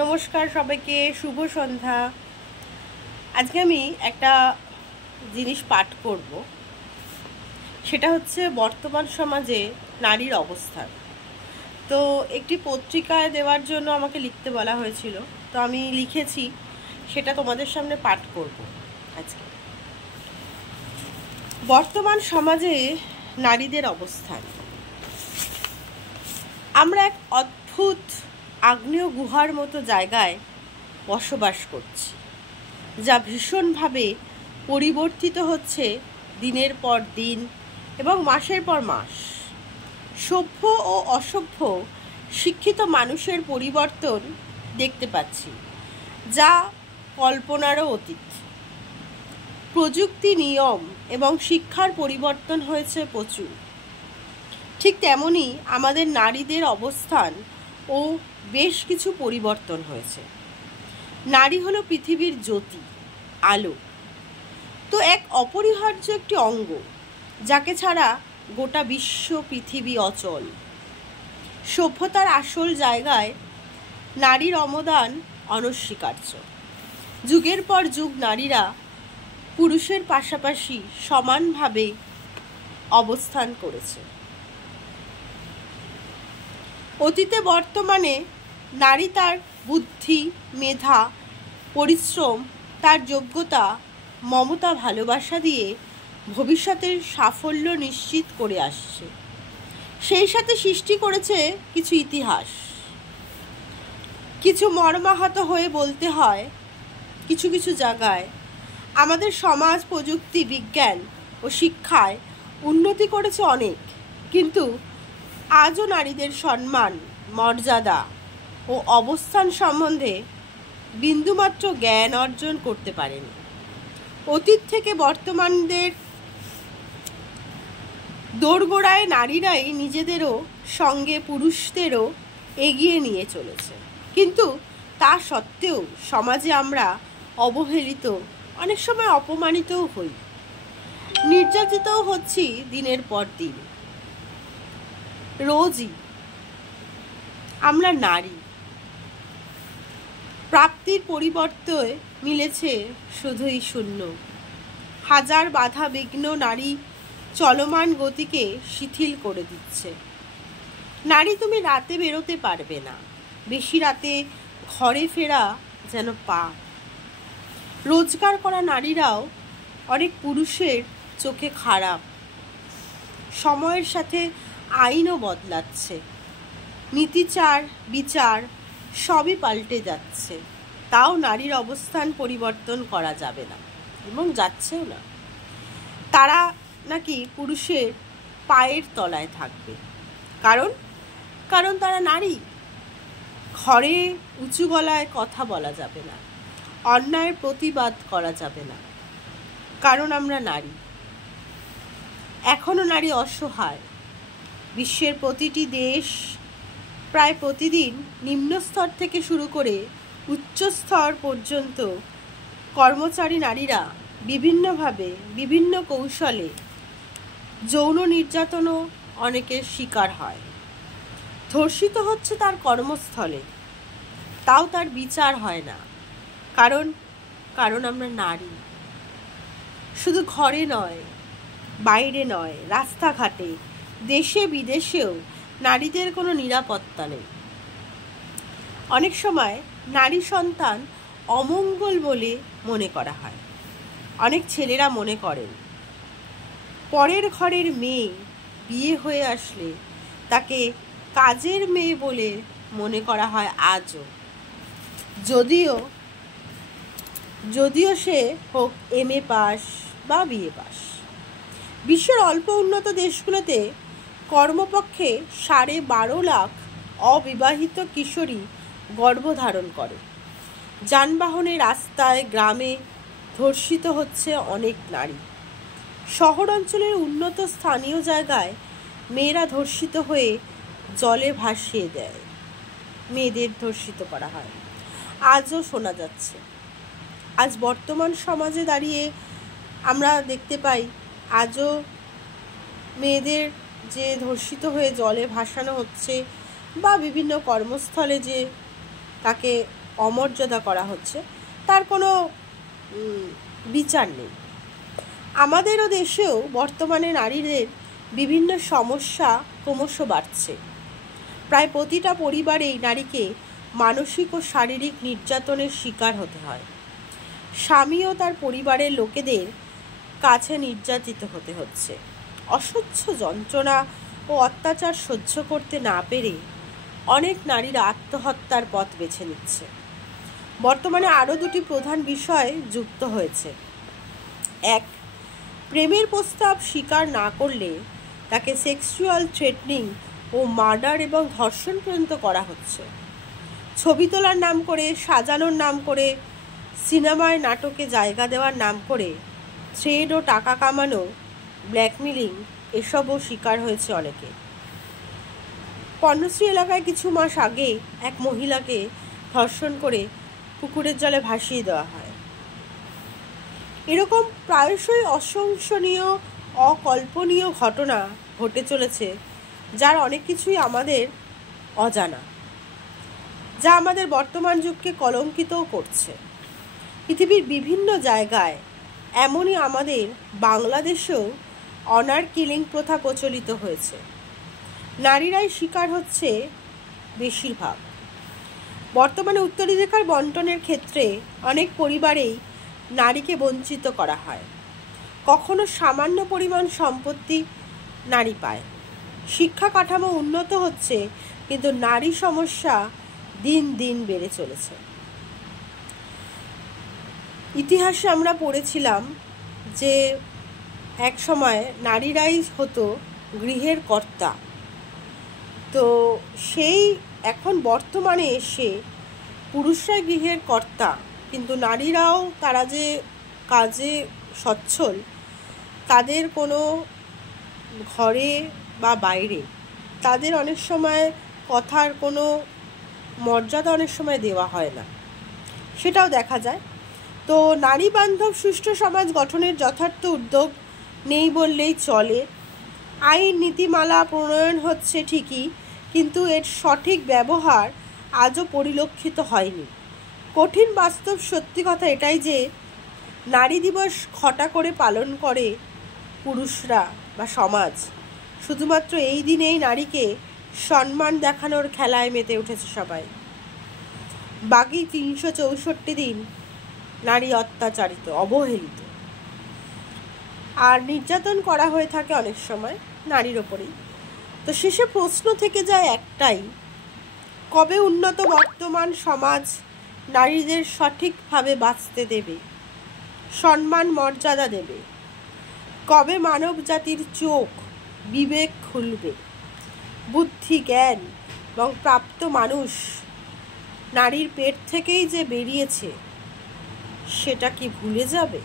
নমস্কার সবাইকে, শুভ সন্ধ্যা। আজকে আমি একটা জিনিস পাঠ করব, সেটা হচ্ছে বর্তমান সমাজে নারীর অবস্থান। তো একটি পত্রিকায় দেওয়ার জন্য আমাকে লিখতে বলা হয়েছিল, তো আমি লিখেছি, সেটা তোমাদের সামনে পাঠ করব আজকে। বর্তমান সমাজে নারীদের অবস্থান। আমরা এক অদ্ভুত আগ্নেয় গুহার মতো জায়গায় বসবাস করছি, যা ভীষণভাবে পরিবর্তিত হচ্ছে দিনের পর দিন এবং মাসের পর মাস। সভ্য ও অসভ্য শিক্ষিত মানুষের পরিবর্তন দেখতে পাচ্ছি, যা কল্পনারও অতীত। প্রযুক্তি, নিয়ম এবং শিক্ষার পরিবর্তন হয়েছে প্রচুর। ঠিক তেমনি আমাদের নারীদের অবস্থান ও বেশ কিছু পরিবর্তন হয়েছে। নারী হলো পৃথিবীর জ্যোতি, আলো। তো এক অপরিহার্য একটি অঙ্গ, যাকে ছাড়া গোটা বিশ্ব পৃথিবী অচল। সভ্যতার আসল জায়গায় নারীর অবদান অনস্বীকার্য। যুগের পর যুগ নারীরা পুরুষের পাশাপাশি সমানভাবে অবস্থান করেছে। অতীতে বর্তমানে নারী তার বুদ্ধি, মেধা, পরিশ্রম, তার যোগ্যতা, মমতা, ভালোবাসা দিয়ে ভবিষ্যতের সাফল্য নিশ্চিত করে আসছে। সেই সাথে সৃষ্টি করেছে কিছু ইতিহাস। কিছু মর্মাহত হয়ে বলতে হয়, কিছু কিছু জায়গায় আমাদের সমাজ, প্রযুক্তি, বিজ্ঞান ও শিক্ষায় উন্নতি করেছে অনেক, কিন্তু আজও নারীদের সম্মান, মর্যাদা ও অবস্থান সম্বন্ধে বিন্দুমাত্র জ্ঞান অর্জন করতে পারেনি। অতীত থেকে বর্তমানদের দোরগোড়ায় নারীরাই নিজেদেরও সঙ্গে পুরুষদেরও এগিয়ে নিয়ে চলেছে, কিন্তু তা সত্ত্বেও সমাজে আমরা অবহেলিত, অনেক সময় অপমানিতও হই, নির্যাতিতও হচ্ছি দিনের পর দিন। রোজই আমরা নারী। প্রাপ্তির পরিবর্তে মিলেছে শুধুই শূন্য। হাজার বাধা বিঘ্ন নারী চলমান গতিকে শিথিল করে দিচ্ছে। নারী, তুমি রাতে বেরোতে পারবে না, বেশি রাতে ঘরে ফেরা যেন পাপ। রোজগার করা নারীরাও অনেক পুরুষের চোখে খারাপ। সময়ের সাথে আইনও বদলাচ্ছে, নীতিচার, বিচার সবই পাল্টে যাচ্ছে। তাও নারীর অবস্থান পরিবর্তন করা যাবে না, এবং যাচ্ছেও না। তারা নাকি পুরুষের পায়ের তলায় থাকবে, কারণ তারা নারী। ঘরে উঁচু গলায় কথা বলা যাবে না, অন্যায়ের প্রতিবাদ করা যাবে না, কারণ আমরা নারী। এখনও নারী অসহায়। বিশ্বের প্রতিটি দেশ প্রায় প্রতিদিন নিম্নস্তর থেকে শুরু করে উচ্চস্তর পর্যন্ত কর্মচারী নারীরা বিভিন্নভাবে, বিভিন্ন কৌশলে যৌন নির্যাতনও অনেকের শিকার হয়। ধর্ষিত হচ্ছে তার কর্মস্থলে, তাও তার বিচার হয় না, কারণ আমরা নারী। শুধু ঘরে নয়, বাইরে নয়, রাস্তাঘাটে, দেশে বিদেশেও নারীদের কোনো নিরাপত্তা নেই। অনেক সময় নারী সন্তান অমঙ্গল বলে মনে করা হয়। অনেক ছেলেরা মনে করেন পরের ঘরের মেয়ে বিয়ে হয়ে আসলে তাকে কাজের মেয়ে বলে মনে করা হয় আজও, যদিও সে হোক MA পাস বা BA পাস। বিশ্বের অল্প উন্নত দেশগুলোতে কর্মপক্ষে 12.5 লাখ অবিবাহিত কিশোরী গর্ভধারণ করে। যানবাহনে, রাস্তায়, গ্রামে ধর্ষিত হচ্ছে অনেক নারী। শহর অঞ্চলের উন্নত স্থানীয় জায়গায় মেয়েরা ধর্ষিত হয়ে জলে ভাসিয়ে দেয়, মেয়েদের ধর্ষিত করা হয়, আজও শোনা যাচ্ছে। আজ বর্তমান সমাজে দাঁড়িয়ে আমরা দেখতে পাই, আজও মেয়েদের যে ধর্ষিত হয়ে জলে ভাসানো হচ্ছে, বা বিভিন্ন কর্মস্থলে যে তাকে অমর্যাদা করা হচ্ছে, তার কোনো বিচার নেই। আমাদেরও দেশেও বর্তমানে নারীদের বিভিন্ন সমস্যা ক্রমশ বাড়ছে। প্রায় প্রতিটা পরিবারেই নারীকে মানসিক ও শারীরিক নির্যাতনের শিকার হতে হয়। স্বামীও তার পরিবারের লোকেদের কাছে নির্যাতিত হতে হচ্ছে। অসহ্য যন্ত্রণা ও অত্যাচার সহ্য করতে না পেরে অনেক নারীরা আত্মহত্যার পথ বেছে নিচ্ছে। বর্তমানে আরও দুটি প্রধান বিষয় যুক্ত হয়েছে। এক, প্রেমের প্রস্তাব স্বীকার না করলে তাকে সেক্সুয়াল থ্রেটনিং ও মার্ডার এবং ধর্ষণ পর্যন্ত করা হচ্ছে। ছবি তোলার নাম করে, সাজানোর নাম করে, সিনেমায় নাটকে জায়গা দেওয়ার নাম করে থ্রেড ও টাকা কামানো, ব্ল্যাকমেলিং, এসবও শিকার হয়েছে অনেকে। পর্ণশ্রী এলাকায় কিছু মাস আগে এক মহিলাকে ধর্ষণ করে পুকুরের জলে ভাসিয়ে দেওয়া হয়। এরকম প্রায়শই অসংসনীয়, অকল্পনীয় ঘটনা ঘটে চলেছে, যার অনেক কিছুই আমাদের অজানা, যা আমাদের বর্তমান যুগকে কলঙ্কিতও করছে। পৃথিবীর বিভিন্ন জায়গায়, এমনই আমাদের বাংলাদেশেও অনার কিলিং প্রথা প্রচলিত হয়েছে। নারীরাই শিকার হচ্ছে বেশিরভাগ। বর্তমানে উত্তরাধিকার বন্টনের ক্ষেত্রে অনেক পরিবারেই নারীকে বঞ্চিত করা হয়। কখনো সামান্য পরিমাণ সম্পত্তি নারী পায়। শিক্ষা কাঠামো উন্নত হচ্ছে, কিন্তু নারী সমস্যা দিন দিন বেড়ে চলেছে। ইতিহাসে আমরা পড়েছিলাম যে এক সময় নারীরাই হতো গৃহের কর্তা। তো সেই এখন বর্তমানে এসে পুরুষরাই গৃহের কর্তা, কিন্তু নারীরাও তারা যে কাজে সচ্ছল, তাদের কোনো ঘরে বা বাইরে তাদের অনেক সময় কথার কোনো মর্যাদা অনেক সময় দেওয়া হয় না, সেটাও দেখা যায়। তো নারী বান্ধব সুষ্ঠু সমাজ গঠনের যথার্থ উদ্যোগ নেই বললেই চলে। আইন নীতিমালা প্রণয়ন হচ্ছে ঠিকই, কিন্তু এর সঠিক ব্যবহার আজও পরিলক্ষিত হয়নি। কঠিন বাস্তব সত্যি কথা এটাই যে নারী দিবস ঘটা করে পালন করে পুরুষরা বা সমাজ। শুধুমাত্র এই দিনেই নারীকে সম্মান দেখানোর খেলায় মেতে উঠেছে সবাই। বাকি 364 দিন নারী অত্যাচারিত, অবহেলিত আর নির্যাতন করা হয়ে থাকে অনেক সময় নারীর ওপরেই। তো শেষে প্রশ্ন থেকে যায় একটাই, কবে উন্নত বর্তমান সমাজ নারীদের সঠিকভাবে বাঁচতে দেবে, সম্মান মর্যাদা দেবে? কবে মানব জাতির চোখ বিবেক খুলবে? বুদ্ধি, জ্ঞান এবং প্রাপ্ত মানুষ নারীর পেট থেকেই যে বেরিয়েছে, সেটা কি ভুলে যাবে?